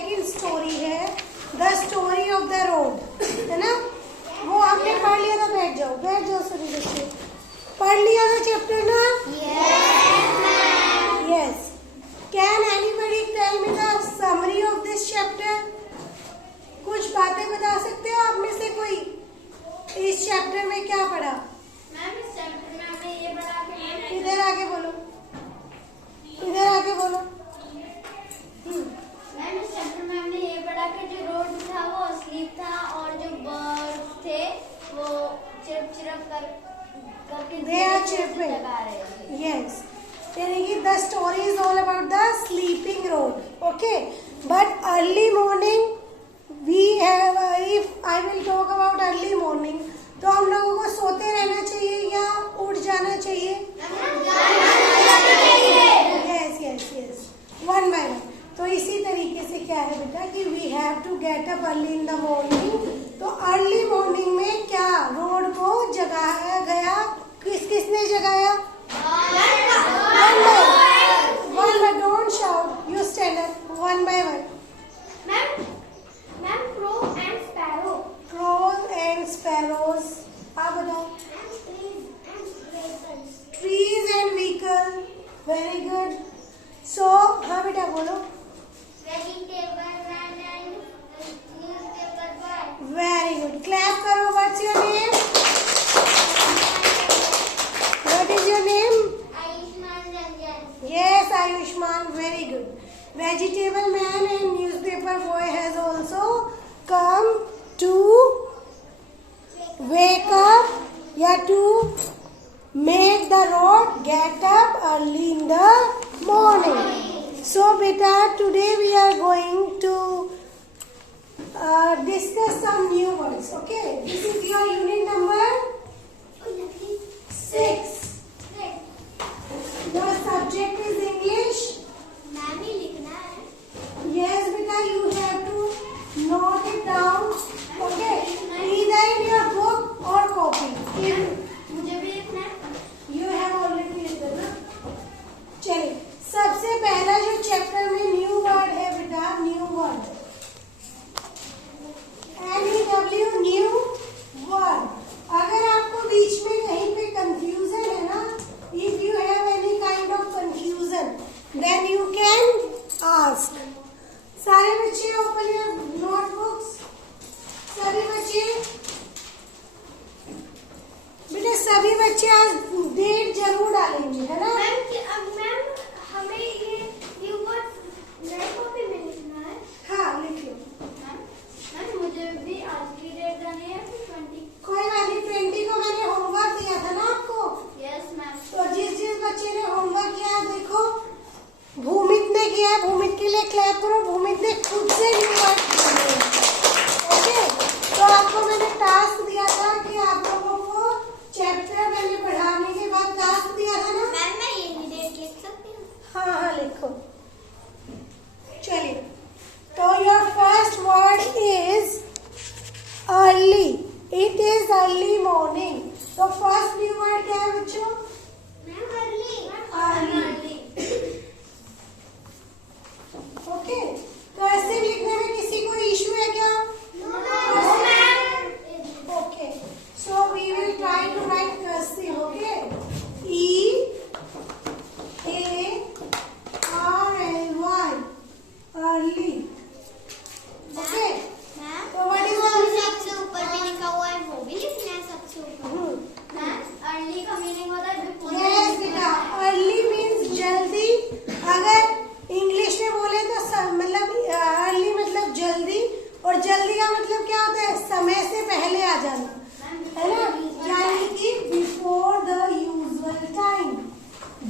Second story है the story of the road, है ना। वो आपने पढ़ लिया था, बैठ जाओ सभी बच्चे, पढ़ लिया था चैप्टर ना? Yes. Can anybody tell me the summary of this chapter? कुछ बातें बता सकते हो आप में से कोई? इस चैप्टर में क्या पढ़ा? मैम इस चैप्टर में हमने ये पढ़ा कि इधर आके बोलो, इधर आके बोलो। मैम इस चैप्टर में हमने ये पढ़ा कि जो रोड था वो असलीप था और जो बर्ड्स थे वो चिरप चिरप करके They are chirping. लगा रहे थे। Yes. The story is all about the sleeping road. Okay. But early morning, we have. If I will talk about early morning, तो हम लोगों को सोते रहना चाहिए या उठ जाना चाहिए? Yes. One by one. तो इसी तरीके से क्या है बेटा कि we have to get up early in the morning. तो अर्ली मॉर्निंग में क्या रोड को जगाया गया? किसने जगाया? One by don't shout. You stand up. One by one. Ma'am crow and sparrow. Crows and sparrows. आप बताओ. Trees and vehicle. Very good. So हाँ बेटा बोलो. Vegetable and newspaper bird. Very good. Clap करो. What's your name? What is your name? Ayushman Ranjan. Yes, Ayushman. Very good. Vegetable man and newspaper boy has also come to wake up, yeah, to make the road get up early in the morning. So beta, today we are going to discuss some new words. Okay, this is your unit number 6. Your subject is English. Ma'am ही लिखना है। Yes, beta, you have to note it down. Okay, either in your book or copy. मुझे भी लिखना है। You have already written ना? चलिए, सबसे पहला जो चैप्टर में न्यू वर्ड है बेटा, new word, NEW, new word. अगर आपको बीच में कहीं पे कंफ्यूजन है ना, if you have any kind of confusion, then you can ask. सारे बच्चे open your notebooks. सभी बच्चे बेटा, सभी बच्चे आज डेट जरूर डालेंगे, है ना? मैम हमें ये न्यू वर्ड नई कॉपी में लिखना है। हाँ, लिख लो। मैम मुझे भी आज की डेट डालनी है 20। कोई बात नहीं, 20 को मैंने होमवर्क दिया था ना आपको। Yes ma'am. तो जिस बच्चे ने होमवर्क किया, देखो भूमित ने किया, भूमित के लिए क्लैप करो। भूमित ने खुद से न्यू वर्ड किए। ओके, तो आपको मैंने टास्क दिया था कि आप लोगों को चैप्टर मैंने पढ़ाने के बाद टास्क दिया था ना। मैम मैं ये भी डेट लिख सकती हूँ? हाँ, लिखो। चलिए, तो your first word is early. It is early morning. तो फर्स्ट न्यू वर्ड क्या है बच्चों? Ma'am early. ओके, तो ऐसे लिखने में किसी को इशू है क्या? Okay, so we will try to write cursive. Okay, EARLY, early. Okay, तो व्हाट इज सबसे ऊपर भी लिखा हुआ है, वो भी लिखना है सबसे ऊपर। मैम अर्ली का मीनिंग होता है बिफोर। यस बेटा, अर्ली मीन्स जल्दी। अगर इंग्लिश में बोले तो मतलब अर्ली मतलब जल्दी, और जल्दी का मतलब क्या होता है? समय से पहले आ जाना, है ना? यानी कि बिफोर द यूजुअल टाइम।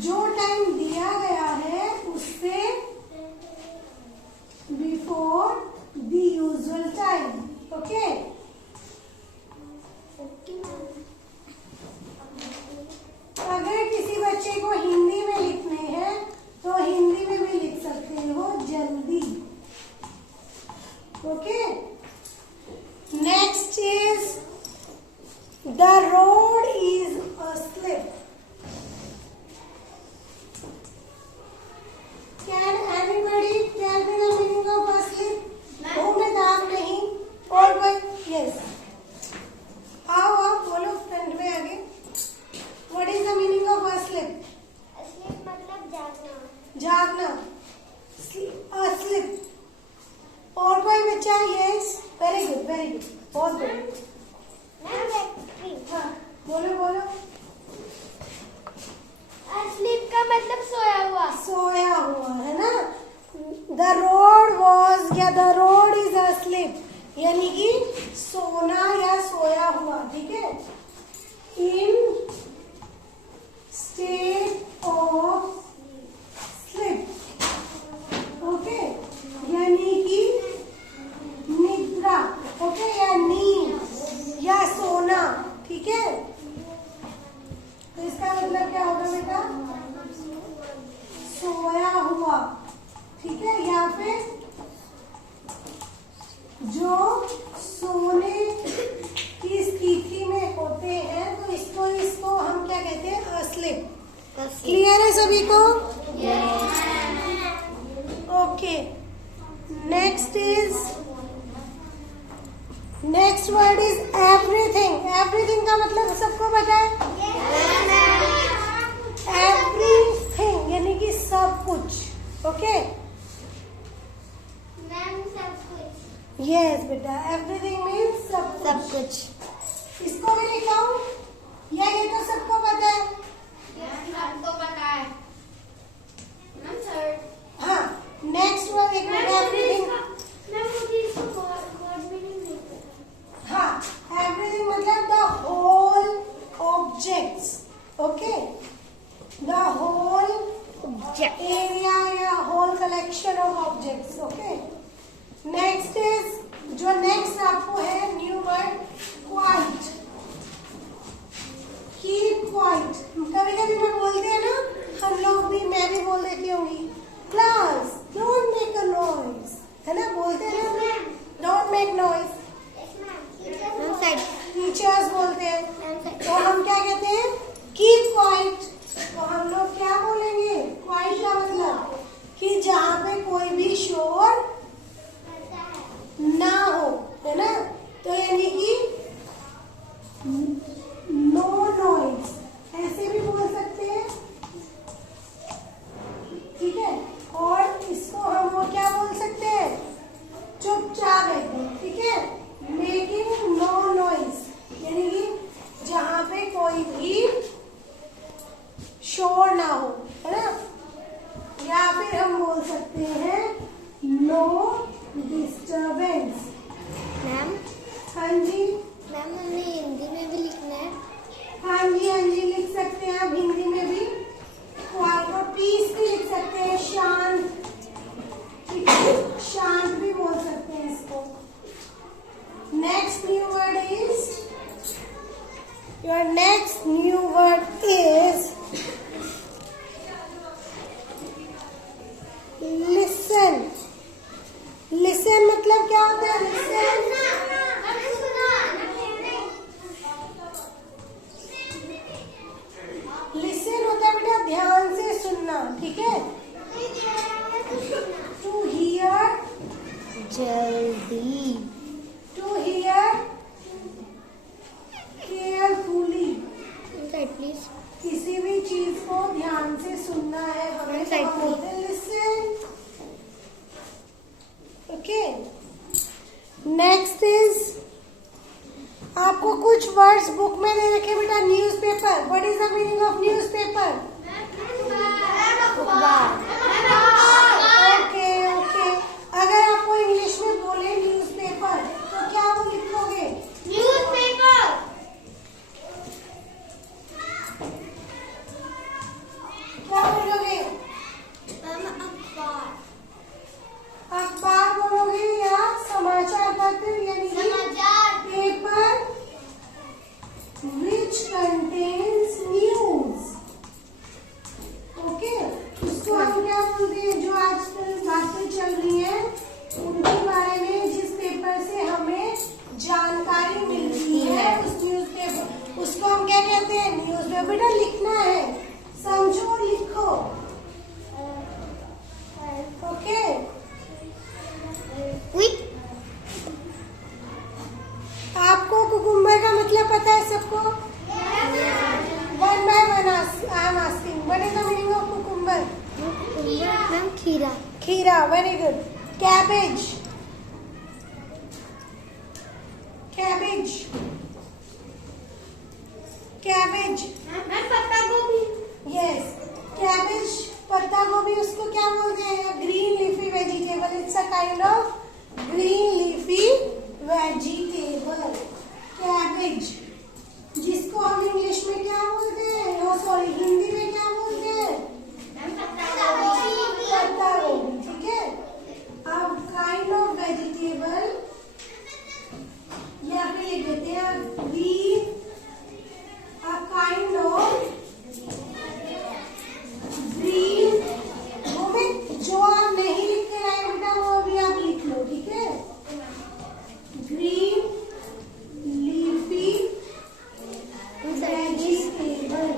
जो टाइम दिया गया है उससे before the usual time. Okay, अगर किसी बच्चे को हिंदी में लिखने हैं तो हिंदी में भी लिख सकते हो जल्दी। Okay, next is the road is asleep. Can anybody tell me the meaning of asleep? बच्चा, यस, वेरी गुड, बहुत गुड। हाँ, बोलो बोलो। स्लीप का मतलब सोया हुआ। सोया हुआ, है ना। द रोड वॉज या द रोड इज asleep, यानी कि सोना या सोया हुआ, ठीक है। इन स्टेट ऑफ स्लीप, ओके, यानी कि निद्रा, ओके, या नींद या सोना, ठीक है। तो इसका मतलब क्या होगा बेटा? सोया हुआ, ठीक है। या फिर जो सोने की स्थिति में होते हैं, तो इसको हम क्या कहते हैं? अस्लीप। क्लियर है सभी को? Okay, next word is everything. Everything का मतलब सबको पता है? एवरीथिंग यानी कि सब कुछ, ओके। यस बेटा, एवरीथिंग मीन्स सब कुछ। इसको भी लिखाऊं या ये तो सबको पता है? सबको पता है। हाँ, नेक्स्ट वर्ड एक मिनट, एवरीथिंग। हाँ, एवरीथिंग मतलब the whole objects, okay, the whole area या whole collection of objects, okay. Next is, जो नेक्स्ट आपको है new word, quiet. Keep quiet. कभी कभी मैं बोलते हैं ना, हम लोग भी, मैं भी बोल देती होंगी, class don't make a noise, है ना, बोलते हैं ना, डोंट मेक नॉइज। टीचर्स बोलते हैं, तो हम क्या कहते हैं? Keep quiet. तो हम लोग क्या बोलेंगे? क्वाइट का मतलब कि जहाँ पे कोई भी शोर ना हो, है ना। तो यानी कि नो नॉइज, ऐसे भी बोल सकते हैं, ठीक है। और इसको हम वो क्या बोल सकते हैं? चुपचाप एकदम, ठीक है। मेकिंग नो नॉइज यानी कि जहाँ पे कोई भी शोर ना हो, है ना। या फिर हम बोल सकते हैं नो डिस्टर्बेंस। मैम, हाँ जी, मैम हमें हिंदी में भी लिखना है। हाँ जी, लिख सकते हैं आप हिंदी में भी। क्वाइट और पीस भी लिख सकते हैं, शांत, ठीक है, शांत भी बोल सकते हैं इसको। Next new word is, your next new word is listen. Listen मतलब क्या होता है? लिसन होता है बेटा ध्यान से सुनना, ठीक है। टू हियर, जल्दी। To hear carefully, please. किसी भी चीज को ध्यान से सुनना है, लिसन, ओके। नेक्स्ट इज, आपको कुछ वर्ड्स बुक में दे रखे बेटा। Newspaper, what is the meaning of newspaper? Okay. अगर आपको इंग्लिश में बोले न्यूज़पेपर, तो क्या वो लिखोगे? क्या बोलोगे? अखबार बोलोगे या समाचार पत्र, यानी paper which contains news, okay. उसको हम क्या बोलते हैं? जो आजकल बातें चल रही हैं उनके बारे में, जिस पेपर से हमें जानकारी मिलती है, उस न्यूज़पेपर, उसको हम क्या कहते हैं? न्यूज़पेपर। बेटा लिखना है, समझो, लिखो, ओके। आपको कुकुम्बर का मतलब पता है सबको? One by one I am asking, what is the meaning of cucumber? Ma'am, खीरा। खीरा, very good. Cabbage, cabbage, cabbage, पत्ता गोभी। यस, कैबेज पत्ता गोभी उसको क्या बोलते हैं? Green leafy vegetable. It's a kind of green leafy vegetable, cabbage, जिसको हम इंग्लिश में क्या बोलते हैं? ओ सॉरी, हिंदी में क्या बोलते हैं? पत्ता गोभी। ठीक है। अब काइंड ऑफ वेजिटेबल यहाँ पे लिख देते हैं green, a kind of green. वो भी जो आप नहीं लिख के लाए बेटा वो भी आप लिख लो, ठीक है? Green leafy vegetable.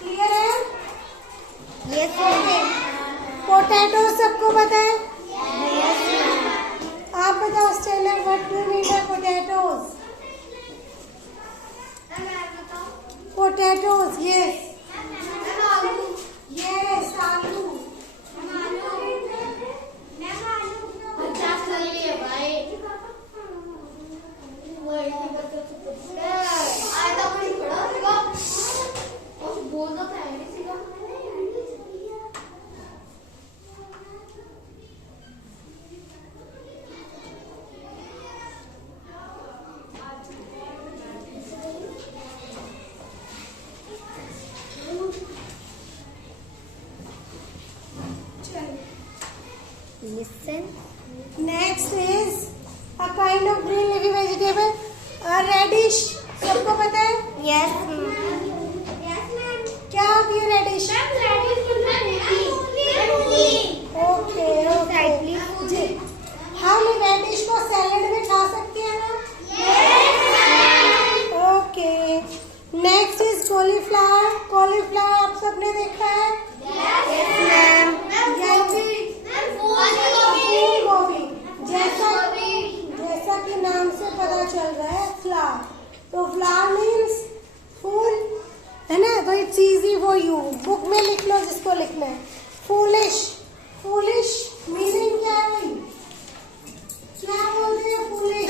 क्लियर है? Yes okay. पोटैटो सबको पता है? आप बताओ Stellar, what do mean by potatoes? Potatoes, yes. Yes, आलू। Listen. Next is a kind of green leafy vegetable, a radish. सबको पता है? Yes. क्या होती है रेडिश? Okay okay. जी, हम रेडिश को सैलेड में खा सकते हैं ना? Okay. Next is cauliflower. Cauliflower आप सबने देखा है? फूल गोभी, जैसा कि नाम से पता चल रहा है फ्लावर, तो फ्लावर मीन्स फूल, है ना? तो it's easy for you, book में लिख लो जिसको लिखना है। फूलिश, फूलिश मीनिंग क्या है भाई? क्या बोलते हैं फूलिश?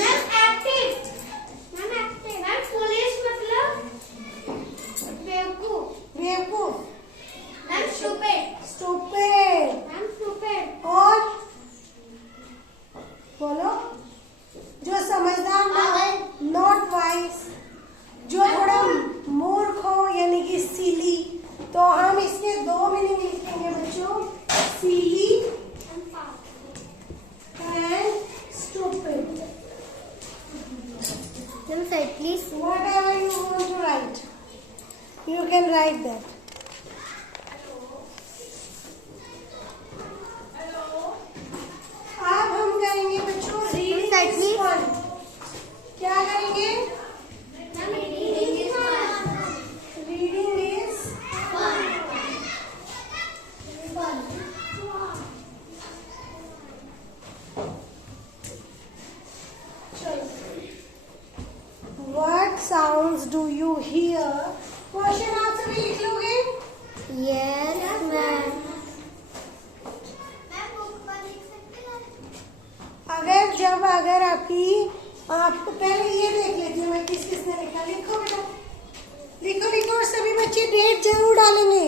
बेवकूफ, स्टूपिड, और बोलो जो समझदार ना हो, नॉट वाइज, जो थोड़ा मूर्ख हो यानी कि सिली। तो हम इसके दो मीनिंग लिखेंगे बच्चों, silly and stupid. Please. Whatever you want to write, you can write that. अब हम करेंगे बच्चों रीडिंग वन। क्या करेंगे? Reading is What sounds do you hear? Question आप सभी लिख लोगे? Yes, ma'am. अगर आपको पहले ये देख लेती हूँ मैं किसने लिखा। लिखो बेटा, लिखो और सभी बच्चे डेट जरूर डालेंगे।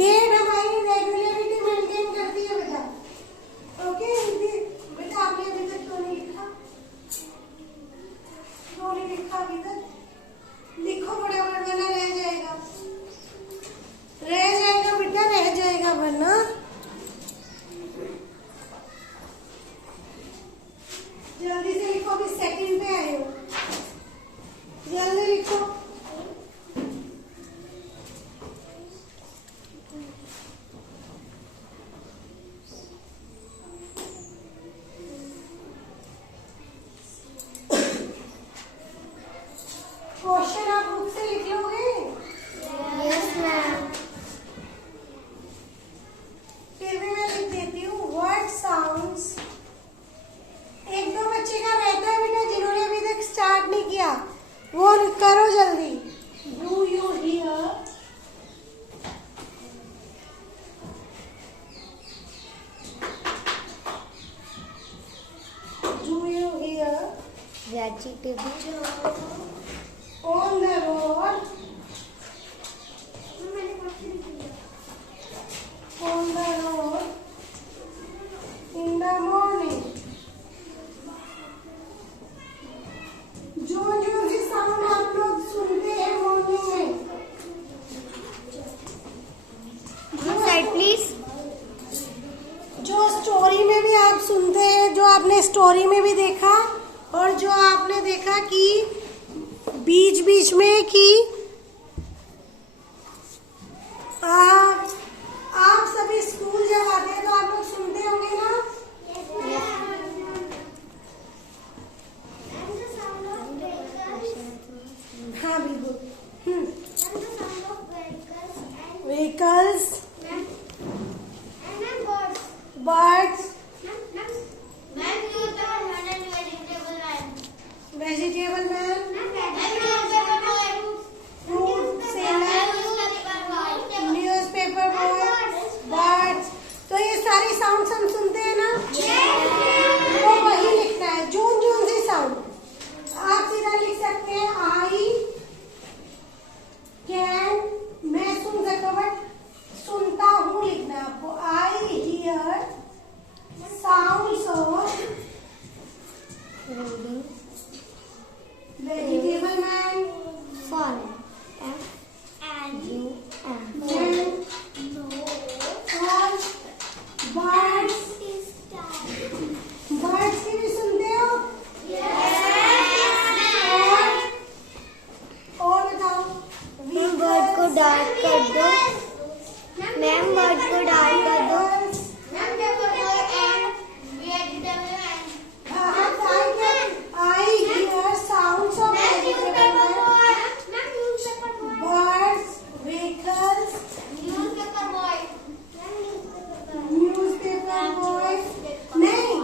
डेट हमारी रेगुलरिटी मेंटेन करती है बेटा। ओके बेटा, आपने अभी तक क्यों नहीं लिखा? क्यों नहीं लिखा अभी तक? लिखो फटाफट वरना रह जाएगा बेटा, रह जाएगा वरना। जल्दी से लिखो, अभी सेकंड पे आए हो, जल्दी लिखो। vegetable. On the road. On the road. In the morning. जो जो भी साउंड आप लोग सुनते हैं मॉर्निंग में, Side please. जो स्टोरी में भी आप सुनते हैं, जो आपने स्टोरी में भी देखा और जो आपने देखा कि बीच बीच में कि आप सभी स्कूल जब आते हैं तो आप लोग सुनते होंगे ना। हाँ बिल्कुल। Vehicles, birds, vegetable man, fruit seller, newspaper boy, birds. तो ये सारी साउंड हम सुनते हैं ना, तो वही लिखना है। जोन जोन सी साउंड आप सीधा लिख सकते हैं। आई कैन, मैं सुन सकता हूँ बट सुनता हूँ लिखना है आपको। I hear sounds of vegetable man, Fun. Birds. Birds की भी सुनते हो? और बताओ। मैम वर्ड को डार्क कर दो। मैम वर्ड को डार्क कर दो। I hear sounds of vegetable man, birds, vehicles, newspaper boy। नहीं,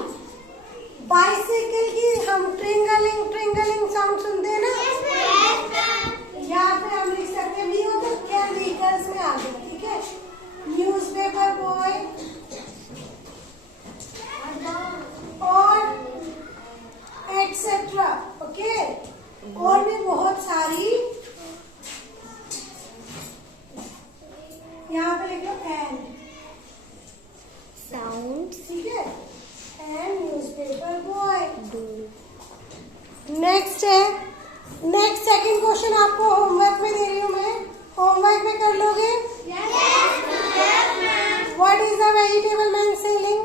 बाइसिकल की हम ट्रिंगलिंग ट्रिंगलिंग साउंड सुनते हैं ना। यहाँ पे हम लिख सकते हैं भी हो तो क्या व्हीकल्स में आ गया, ठीक है। न्यूज़पेपर बॉय और एटसेट्रा, ओके। और भी बहुत सारी यहाँ पे लिख लो एंड, Sounds. ठीक है। And newspaper boy. नेक्स्ट है, नेक्स्ट सेकंड क्वेश्चन आपको होमवर्क में दे रही हूँ मैं। होमवर्क में कर लोगे? What is the vegetable man selling?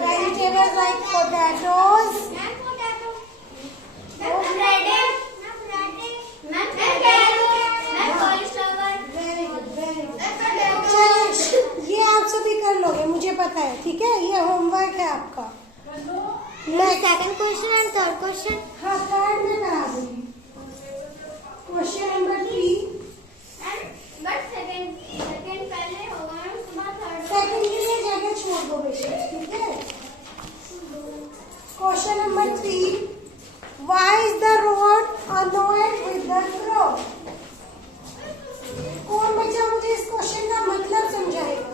Vegetables like potatoes, very good, very good। चलिए ये आप सभी कर लोगे, मुझे पता है, ठीक है। ये होमवर्क है आपका। Second question and third question. हाँ, थर्ड में करा दूंगी। Question number 3। सेकंड के लिए जगह छोड़ दो बेटा, ठीक है। Question number 3। Why is the road annoyed with the crow? कौन बच्चा मुझे इस क्वेश्चन का मतलब समझाएगा?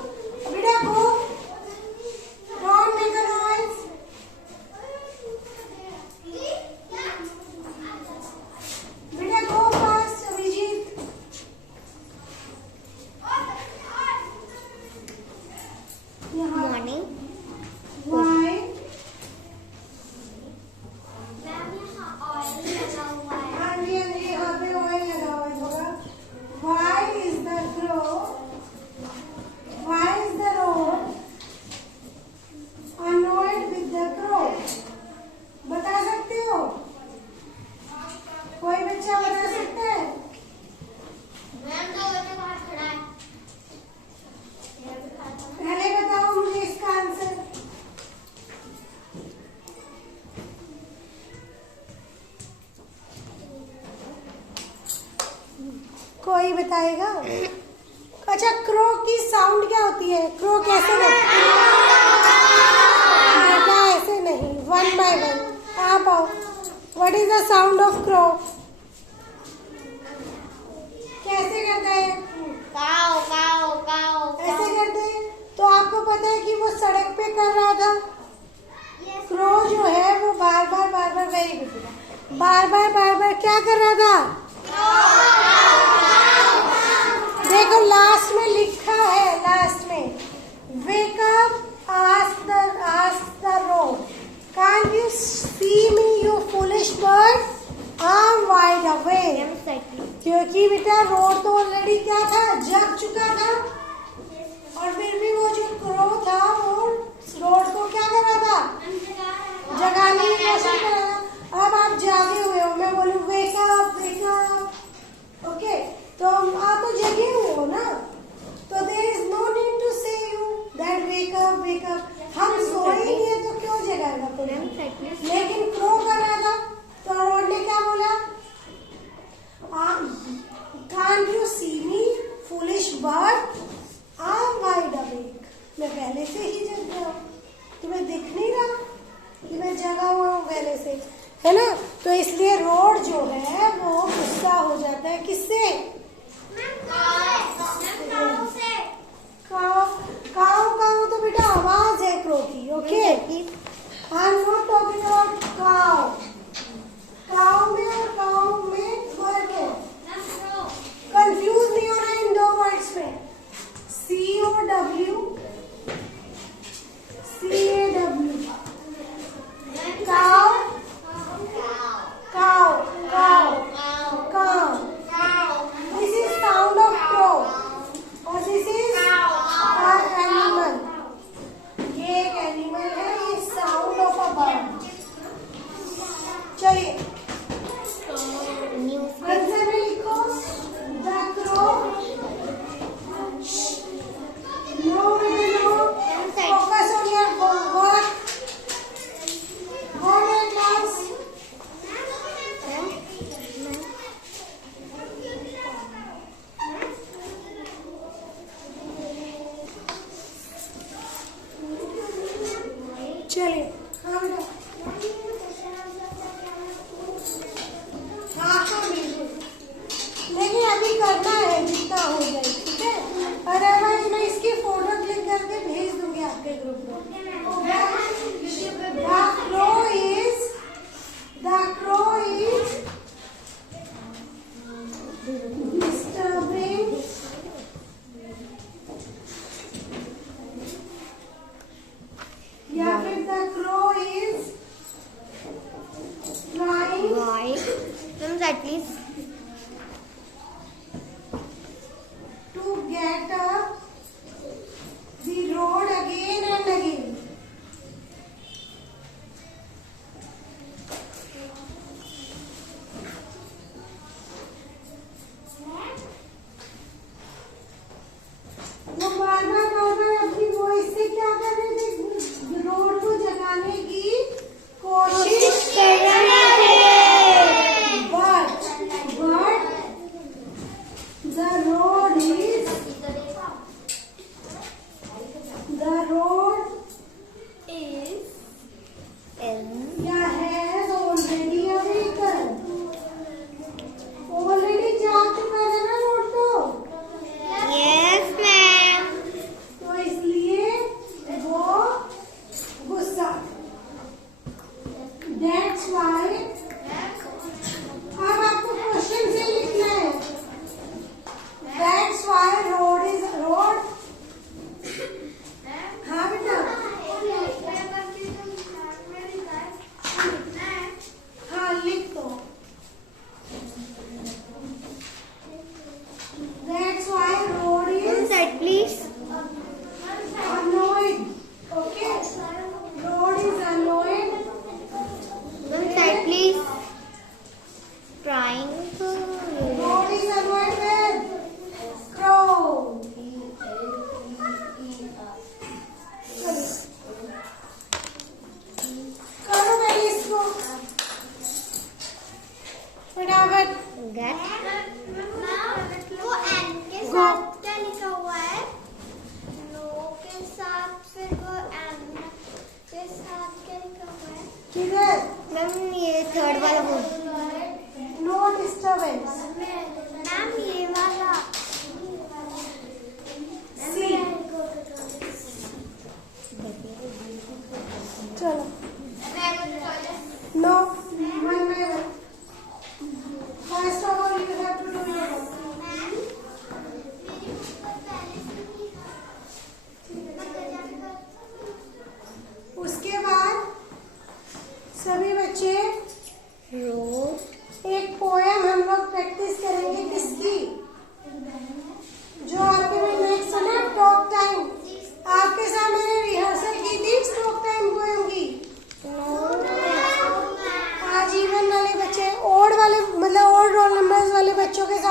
बेटा को don't make a noise। बेटा go fast Abhijit. Morning. Why? हाँ जी यहाँ पे ऑयल लगा हुआ है होगा। Why is the road annoyed with the crow? बता सकते हो? कोई बच्चा बता सकता है? पहले बताओ मुझे इसका आंसर। कोई बताएगा? अच्छा, क्रो की साउंड क्या होती है? क्रो कैसे लगती है? बेटा ऐसे नहीं, वन बाय वन आप आओ। What is the sound of crow? कैसे करता है? ऐसे करते हैं। तो आपको पता है कि वो सड़क पे कर रहा था। क्रो जो है वो बार बार क्या कर रहा था? देखो लास्ट में लिखा है, लास्ट में wake up, ask the road, can't you see me you foolish bird, I'm wide awake। क्योंकि बेटा रोड तो ऑलरेडी क्या था, जग चुका था, और फिर भी वो जो क्रो था वो रोड को क्या कर रहा था, जगाने की कोशिश कर रहा था। अब आप जागे हुए हो, मैं बोलूँ वेक अप, ओके, तो आप तो जगे हुए हो ना, तो there is no need to say you that wake up. हम सोएंगे तो क्यों जगाएगा कोई, लेकिन क्रो कर रहा था, तो रोड ने क्या बोला, can't you see me foolish bird, I am wide awake. मैं पहले से ही जग गया हूँ, तुम्हें दिख नहीं रहा कि मैं जगा हुआ हूँ पहले से, है ना। तो इसलिए रोड जो है वो गुस्सा हो जाता है, किससे? काऊ तो बेटा आवाज है क्रो की, okay. I am not talking about cow. Cow में वर्ड है, कंफ्यूज नहीं होना इन दो वर्ड्स में, COW, cow, this is sound of crow और this is animal, ये एक एनिमल है, ये साउंड ऑफ अ बर्ड। चलिए आंसर में लिखो the crow, no focus on your work, go to class। चलिए हाँ बेटा, हाँ बिल्कुल, लेकिन अभी करना है जितना हो जाए, ठीक है, अदरवाइज मैं इसकी फोटो क्लिक करके भेज दूंगी आपके ग्रुप में। The crow is disturbing या फिर the crow is trying to get up the road again and again।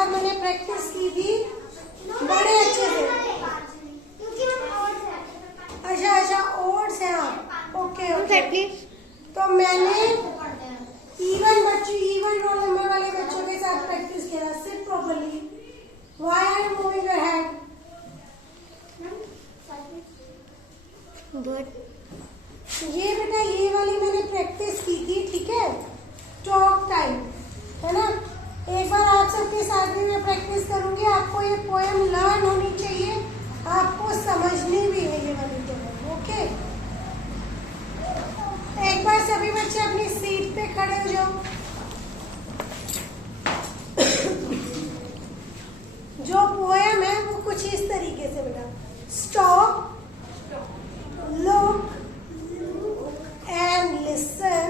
बाद मैंने प्रैक्टिस की थी बड़े अच्छे से। अच्छा ओट्स है आप, ओके ओके। तो मैंने इवन रोल नंबर वाले बच्चों के साथ प्रैक्टिस किया। Sit properly. Why are you moving your head? ये बेटा ये वाली मैंने प्रैक्टिस की थी, ठीक है, टॉक टाइम, है ना। एक बार आप सबके साथ भी मैं प्रैक्टिस करूंगी। आपको ये पोएम लर्न होनी चाहिए, आपको समझनी भी है ये वाली पोएम, ओके। एक बार सभी बच्चे अपनी सीट पे खड़े हो जाओ। जो पोएम है वो कुछ इस तरीके से बेटा, stop, look and listen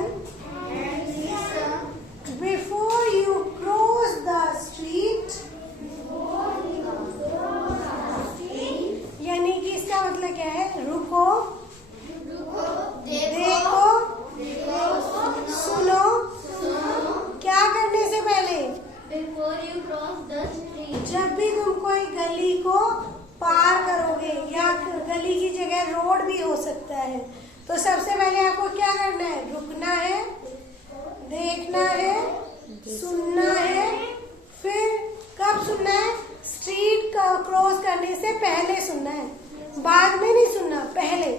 before you cross the street। यानी कि इसका मतलब क्या है? रुको, देखो, सुनो। क्या करने से पहले? Before you cross the street। जब भी तुम कोई गली को पार करोगे, या गली की जगह रोड भी हो सकता है, तो सबसे पहले आपको क्या करना है? रुकना है, देखना है, सुनना है। फिर कब सुनना है? स्ट्रीट क्रॉस करने से पहले सुनना है, बाद में नहीं सुनना, पहले।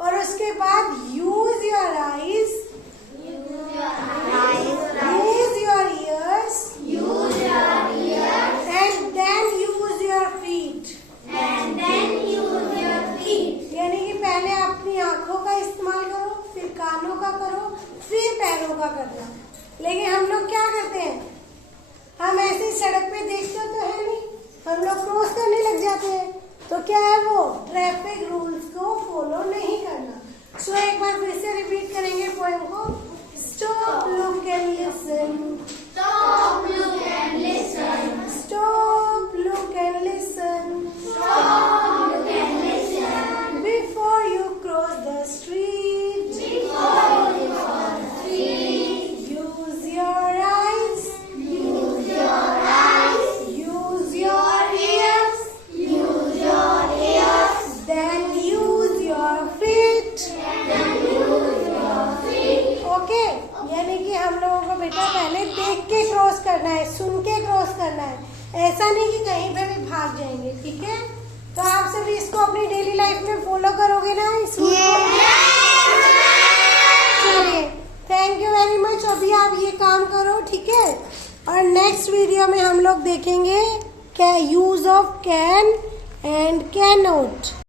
और उसके बाद use your eyes, use your ears, and then use your feet. यानी कि पहले अपनी आंखों का इस्तेमाल करो, फिर कानों का करो, फिर पैरों का करना। लेकिन हम लोग क्या करते हैं? हम ऐसी सड़क पे देखते तो है नहीं, हम लोग क्रॉस करने लग जाते हैं। तो क्या है वो? ट्रैफिक रूल्स को फॉलो नहीं करना। सो एक बार फिर से रिपीट करेंगे पोएम को। Stop, look and listen. Stop, look and listen। Stop, look and listen Stop, look and listen before you cross the street। before you cross the street। Use your eyes, Use your eyes, use your ears, use your ears, then use your feet। and use your feet। Okay, यानी कि हम लोगों को बेटा पहले देख के cross करना है, सुन के क्रॉस करना है। ऐसा नहीं कि कहीं पे भी भाग जाएंगे, ठीक है। तो आप सभी इसको अपनी डेली लाइफ में फॉलो करोगे ना इस रूल को? चलिए, थैंक यू वेरी मच। अभी आप ये काम करो, ठीक है। और नेक्स्ट वीडियो में हम लोग देखेंगे use of can and can not.